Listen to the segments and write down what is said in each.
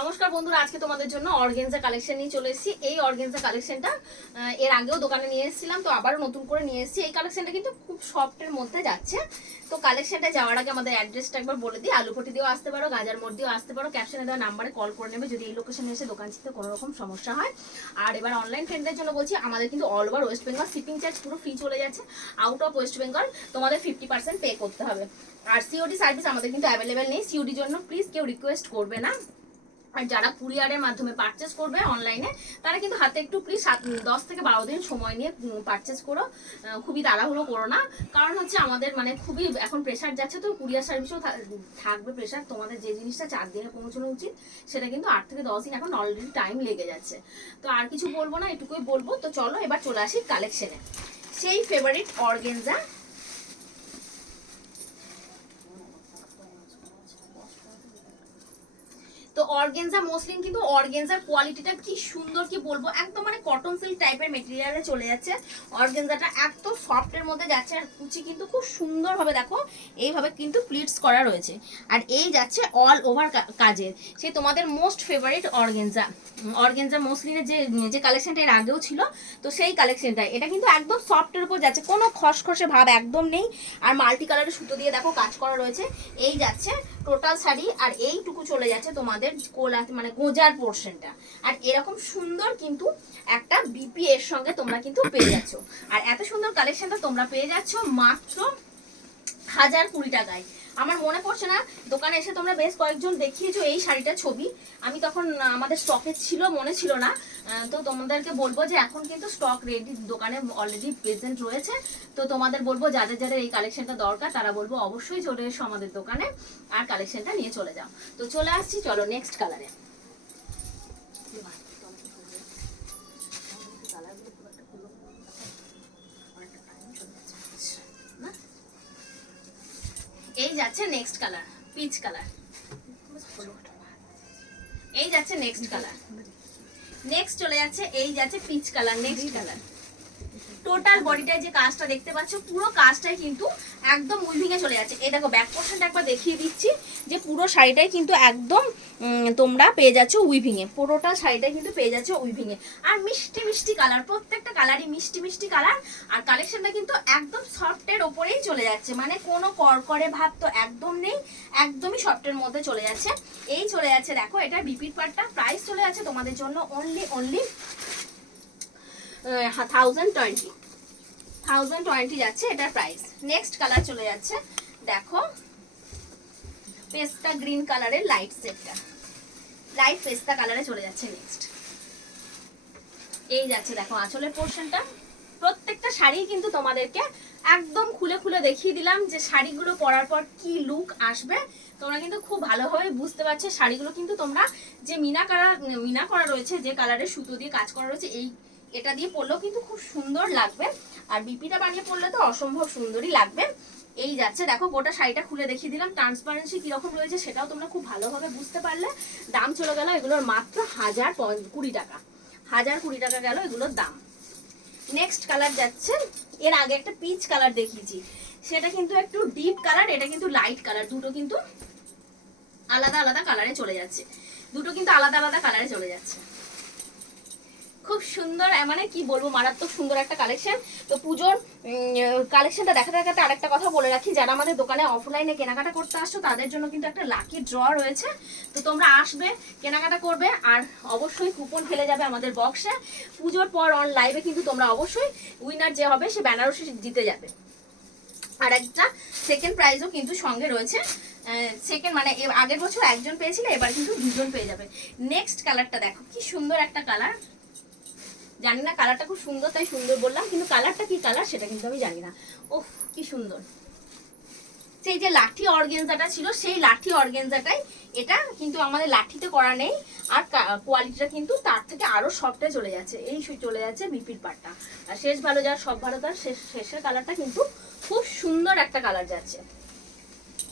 নমস্কার বন্ধুরা, আজকে তোমাদের জন্য অর্গানজা কালেকশন নিয়ে চলে এসেছি। এই অর্গানজা কালেকশনটা এর আগেও দোকানে নিয়ে এসেছিলাম, তো আবারও নতুন করে নিয়ে এসেছি। এই কালেকশনটা কিন্তু খুব সফটের মধ্যে যাচ্ছে। তো কালেকশনটা যাওয়ার আগে আমাদের অ্যাড্রেসটা একবার বলে দিই। আলুপটি দিয়েও আসতে পারো, গাজার মোড় দিয়েও আসতে পারো। ক্যাপশনে দেওয়া নাম্বারে কল করে নেবে যদি এই লোকেশনে এসে দোকান চিনতে কোনো রকম সমস্যা হয়। আর এবার অনলাইন ফ্রেন্ডদের জন্য বলছি, আমাদের কিন্তু all over West Bengal shipping charge পুরো ফ্রি চলে যাচ্ছে। আউট অফ ওয়েস্ট বেঙ্গল তোমাদের 50% পে করতে হবে। আর সিওডি সার্ভিস আমাদের কিন্তু অ্যাভেলেবেল নেই। সিওডির জন্য প্লিজ কেউ রিকোয়েস্ট করবে না। আর যারা কুরিয়ারের মাধ্যমে পারচেস করবে অনলাইনে, তারা কিন্তু হাতে একটু প্লিজ 10 থেকে 12 দিন সময় নিয়ে পারচেস করো। খুবই তাড়াহুড়ো করো না, কারণ হচ্ছে আমাদের মানে খুবই এখন প্রেশার যাচ্ছে, তো কুরিয়ার সার্ভিসও থাকবে প্রেশার। তোমাদের যে জিনিসটা 4 দিনে পৌঁছানো উচিত, সেটা কিন্তু 8 থেকে 10 দিন এখন অলরেডি টাইম লেগে যাচ্ছে। তো আর কিছু বলবো না, এটুকুই বলবো। তো চলো এবার চলে আসি কালেকশনে। সেই ফেভারিট অর্গানজা, তো অর্গানজা মসলিন, কিন্তু অর্গানজার কোয়ালিটিটা কি সুন্দর কি বলবো, একদম মানে কটন সিল্ক টাইপের মেটেরিয়ালে চলে যাচ্ছে। অর্গানজাটা এত সফটের মধ্যে যাচ্ছে, আর কুচি কিন্তু খুব সুন্দর ভাবে দেখো এইভাবে কিন্তু প্লিটস করা রয়েছে। আর এই যাচ্ছে অল ওভার কাজের, সেই তোমাদের মোস্ট ফেভারিট অর্গানজা। অর্গানজা মসলিনের যে যে কালেকশনটা এর আগেও ছিল, তো সেই কালেকশনটা এটা কিন্তু একদম সফটের উপর যাচ্ছে, কোনো খসখসে ভাব একদম নেই। আর মাল্টি কালারের সুতো দিয়ে দেখো কাজ করা রয়েছে। এই যাচ্ছে টোটাল শাড়ি, আর এইটুকু চলে যাচ্ছে তোমাদের কোলা মানে গোজার পোর্শনটা। আর এরকম সুন্দর কিন্তু একটা বিপি এর সঙ্গে তোমরা কিন্তু পেয়ে যাচ্ছ। আর এত সুন্দর কালেকশনটা তোমরা পেয়ে যাচ্ছ মাত্র 1020 টাকায়। আমার মনে পড়ছে না, দোকানে এসে তোমরা বেশ কয়েকজন দেখিয়েছো এই শাড়িটার ছবি, আমি তখন আমাদের স্টকে ছিল মনে ছিল না। তো তোমাদেরকে বলবো যে এখন কিন্তু স্টক রেডি দোকানে অলরেডি প্রেজেন্ট রয়েছে। তো তোমাদের বলবো যাদের যাদের এই কালেকশনটা দরকার, তারা বলবো অবশ্যই চলে এসো আমাদের দোকানে আর কালেকশনটা নিয়ে চলে যাও। তো চলে আসছি, চলো নেক্সট কালারে। এই যাচ্ছে নেক্সট কালার, পিচ কালার। এই যাচ্ছে নেক্সট কালার, নেক্সট চলে যাচ্ছে এই যাচ্ছে peach colour, next colour. Total বডিটায় যে কাজটা দেখতে পাচ্ছ, পুরো কাজটাই কিন্তু একদম উইভিং এ চলে যাচ্ছে। এই দেখো ব্যাক পোর্শনটা একবার দেখিয়ে দিচ্ছি, যে পুরো শাড়িটাই কিন্তু একদম তোমরা পেয়ে যাচ্ছ উইভিং এ। পুরোটা শাড়িটাই কিন্তু পেয়ে যাচ্ছ উইভিং এ। আর মিষ্টি মিষ্টি কালার, প্রত্যেকটা কালারই মিষ্টি মিষ্টি কালার। আর কালেকশনটা কিন্তু একদম সফটের ওপরেই চলে যাচ্ছে, মানে কোনো করকরে ভাব তো একদম নেই, একদমই সফটের মধ্যে চলে যাচ্ছে। এই চলে যাচ্ছে দেখো, এটা বিপির পার্টটা। প্রাইস চলে যাচ্ছে তোমাদের জন্য অনলি 1020 যাচ্ছে এটার প্রাইস। নেক্সট কালার চলে যাচ্ছে দেখো, পেস্তা গ্রিন কালারের লাইট সেটটা, লাইট পেস্তা কালারে চলে যাচ্ছে নেক্সট। এই যাচ্ছে দেখো আঁচলের পোর্শনটা। প্রত্যেকটা শাড়ি কিন্তু তোমাদেরকে একদম খুলে খুলে দেখিয়ে দিলাম, যে শাড়িগুলো পরার পর কি লুক আসবে তোমরা কিন্তু খুব ভালোভাবে বুঝতে পারছো। শাড়িগুলো কিন্তু তোমরা যে মিনা করা রয়েছে, যে কালারের সুতো দিয়ে কাজ করা রয়েছে, এটা দিয়ে পরলেও কিন্তু খুব সুন্দর লাগবে। আর বিপিটা বানিয়ে পরলে তো অসম্ভব সুন্দরই লাগবে। এই যাচ্ছে দেখো, গোটা শাড়িটা খুলে দেখিয়ে দিলাম, ট্রান্সপারেন্সি কিরকম রয়েছে সেটাও তোমরা খুব ভালোভাবে বুঝতে পারলে। দাম চলে গেল এগুলোর মাত্র 1020 টাকা, 1020 টাকা গেল এগুলোর দাম। নেক্সট কালার যাচ্ছে, এর আগে একটা পিচ কালার দেখিয়েছি, সেটা কিন্তু একটু ডিপ কালার, এটা কিন্তু লাইট কালার। দুটো কিন্তু আলাদা আলাদা কালারে চলে যাচ্ছে, দুটো কিন্তু আলাদা আলাদা কালারে চলে যাচ্ছে। খুব সুন্দর, মানে কি বলবো, মারাত্মক সুন্দর একটা কালেকশন। তো পুজোর কালেকশনটা দেখাতে দেখাতে আরেকটা কথা বলে রাখি, যারা আমাদের দোকানে অফলাইনে কেনাকাটা করতে আসছো, তাদের জন্য কিন্তু একটা লাকি ড্র রয়েছে। তো তোমরা আসবে, কেনাকাটা করবে, আর অবশ্যই কুপন ফেলে যাবে আমাদের বক্সে। পুজোর পর অন লাইভে কিন্তু তোমরা অবশ্যই উইনার যে হবে সে বেনারসি জিতে যাবে। আর একটা সেকেন্ড প্রাইজও কিন্তু সঙ্গে রয়েছে। সেকেন্ড মানে আগের বছর একজন পেয়েছিল, এবার কিন্তু দুজন পেয়ে যাবে। নেক্সট কালারটা দেখো, কি সুন্দর একটা কালার। জানি না, কালারটা খুব সুন্দর তাই সুন্দর বললাম, কিন্তু কালারটা কি কালার সেটা কিন্তু আমি জানি না। ওহ কি সুন্দর, সেই যে লাঠি অর্গানজাটা ছিল, সেই লাঠি অর্গানজাটাই এটা, কিন্তু আমাদের লাঠিতে করা নেই। আর কোয়ালিটিটা কিন্তু তার থেকে আরো সফটে চলে যাচ্ছে। এই চলে যাচ্ছে বিপির পাটটা। আর শেষ ভালো যার সব ভালো তার, শেষের কালারটা কিন্তু খুব সুন্দর একটা কালার যাচ্ছে।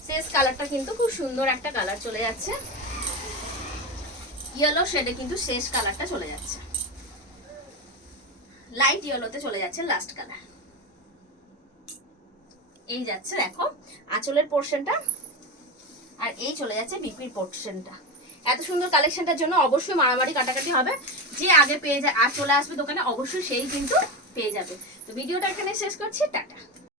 শেষ কালারটা কিন্তু খুব সুন্দর একটা কালার চলে যাচ্ছে, ইয়েলো শেডে কিন্তু শেষ কালারটা চলে যাচ্ছে, লাইট ইয়েলোতে চলে যাচ্ছে লাস্ট কালার। এই যাচ্ছে দেখো আঁচলের পোর্শনটা, আর এই চলে যাচ্ছে বিপির পোর্শনটা। এত সুন্দর কালেকশনটার জন্য অবশ্যই মারামারি কাটাকাটি হবে। যে আগে পেয়ে যায় আর চলে আসবে দোকানে অবশ্যই সেই কিন্তু পেয়ে যাবে। তো ভিডিওটা এখানে শেষ করছি, টাটা।